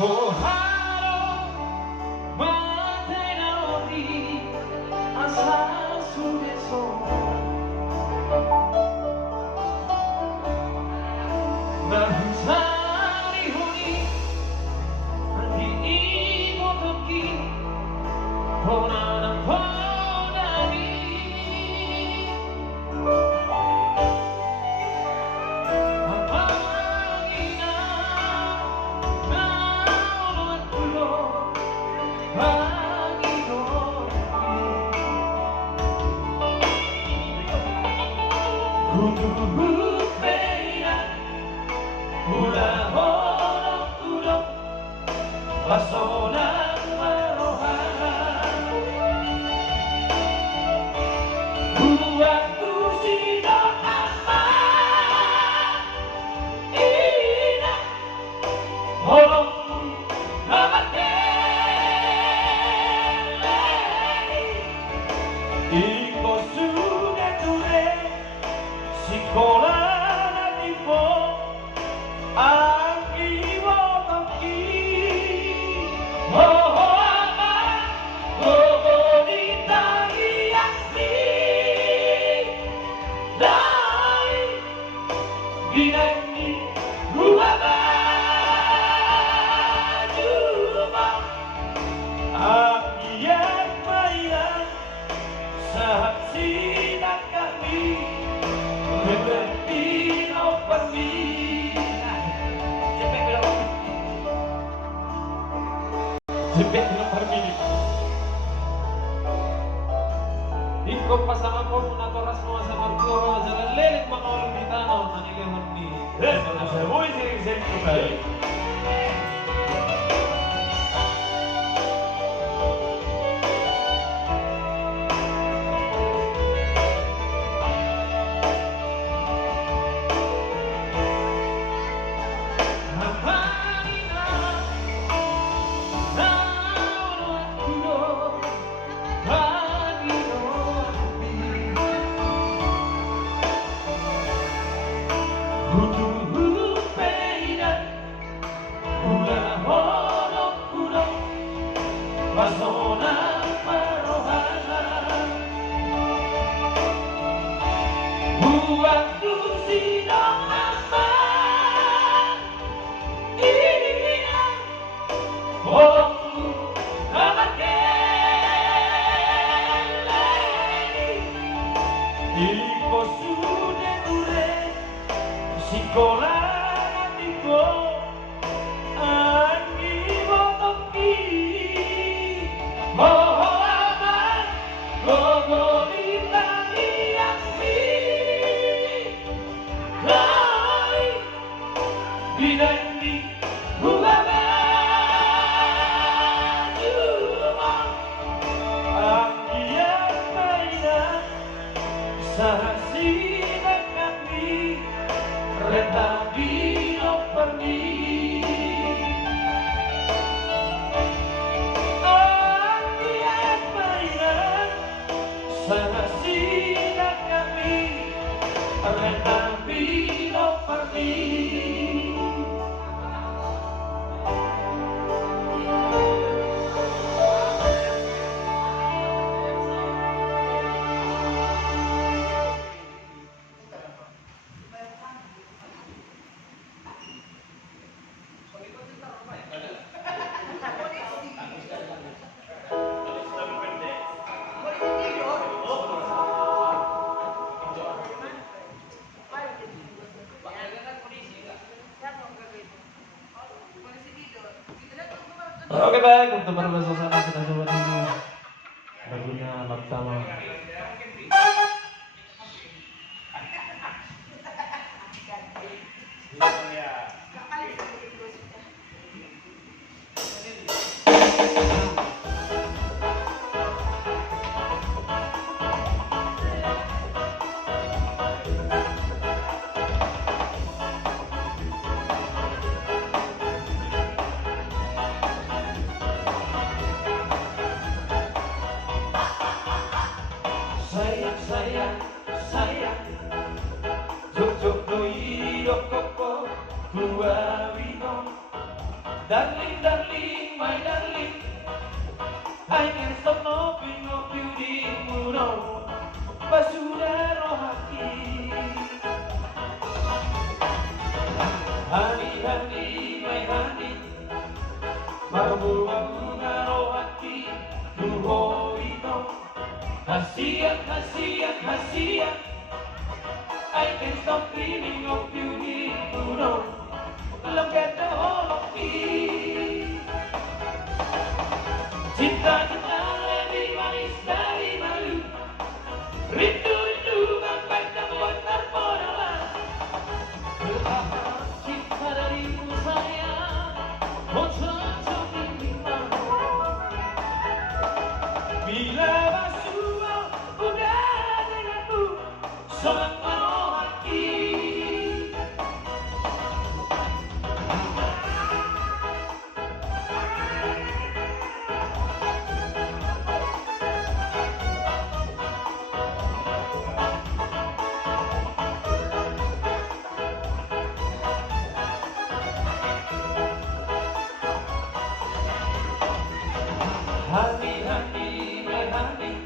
Oh halo Matenori Asa sudeso Bahusari huni Andi imo toki Ponana ponani Apagina Naono akulo Pagino Kutubu peina Ula hono kulo Pasona marohana Buatku sino ama Ina Holong namatele Iko sudah ture Sikola natipo Anggi wotoki Oh ama Oh ditagi yakni Dai Binangi Ruaba Juma Anggi yang maya Sahaksi dan kami Berpino pergi Jepit bilang pergi Iko pasama ko Munatoras mo sa Marcoro Jalan lelik mga orang di tanah Nanilihon ni Muy sering-sering kembali Pasona marohana Buatku sino ama Ina Holongku namatele Iko sude ture Sikola natipo Anggi wotoki Oh aman Oh ditagi yakni Dai Binangi Ruaba Juma Anggi yang maina Sahaksi dan kami Reta bilo pergi Sahasina kami Reta bilo pergi Oke baik, untuk para suasana kita coba dulu lagunya pertama. Darling, darling, my darling, I can't stop knowing of beauty, no, basura hati. Honey, honey, my honey, berbunga hati, duho itu, hasiat, hasiat, hasiat. I can't stop dreaming of beauty, no, look at the whole of me. Cinta-cinta everybody's very malu. Rindu-rindu sampai tak terpodala. Bertahan cinta darimu sayang, oh cocok ini malu. Bila basuh udah denganmu, sobat hati. Honey, honey, my honey,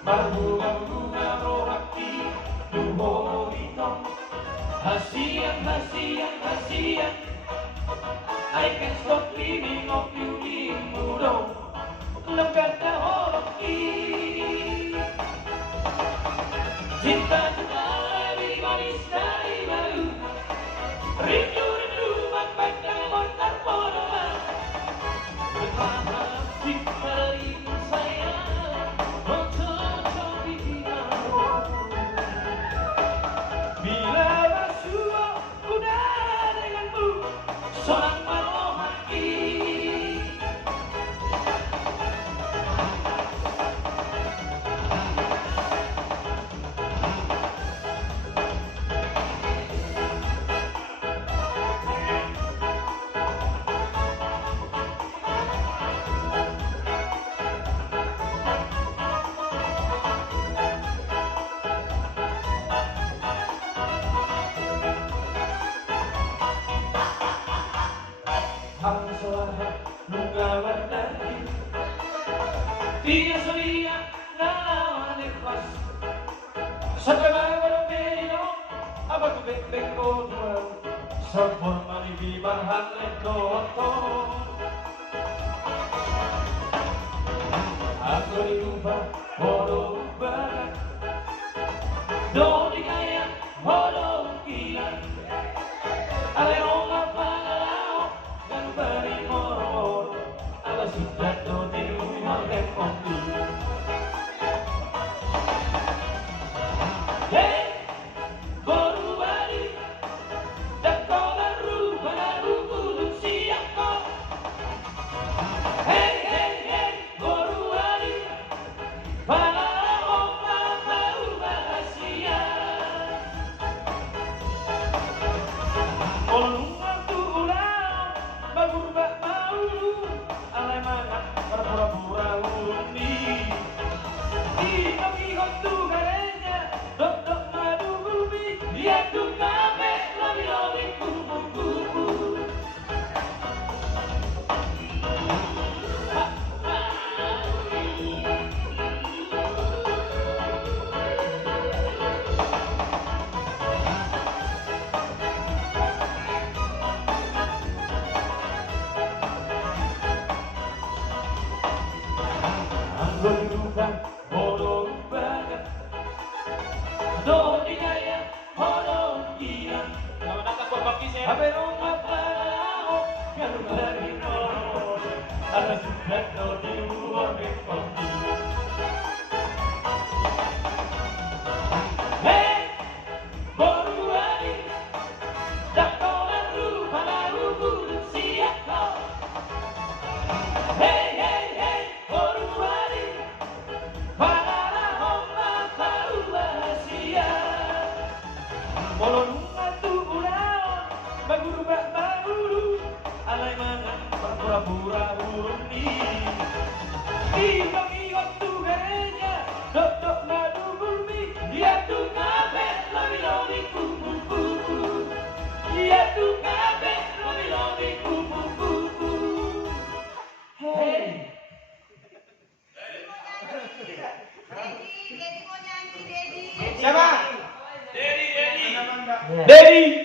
berbunga-bunga hati, duho itu, hasiat, hasiat, hasiat. I can't stop dreaming of beauty, no, look at the whole of me. Cinta-cinta everybody's very malu. Rindu-rindu sampai tak terpodala. Bertahan cinta darimu sayang, oh cocok di kamu. Bila basuh udah denganmu, seorang malu hati. Ang suara nunca berdari, dia solia nalaman lepas. Sampai baru bero, apa tu bebek kodra, sabor mani bibahan lekoto. Aku diubah, bodoh banget, doni kaya, bodoh gila. Ale orang pangalau, dan beri moro, ala sudah doni rumah lekoto. Hey, baru balik, dan kau baru belum siap kau. Hey, hey, hey, baru balik, para orang baru bahagia. Olung waktu ulang, bagurba maulu, alai mangat berpura-pura urung di kaki hotu garenya, dok madu gulbi, dia tuh kabe lobi kubu-kubu. Berubah bodoh banget, doni kaya bodoh gila. Kalau datang buat bagi saya, apa rumah palau yang beri moro, ada sudah doni uang ekonomi. Hey, baru hari, dah kau baru belum siap kau. Hey, hey, hey, baru hari. Molong atu ulaon, bagurba baguru, alai mangan berpura-pura urung di kaki waktu garenya, dok madu gulbi, dia tuh kabe lobi kubu-kubu, dia tuh kabe lobi kubu-kubu. Dedi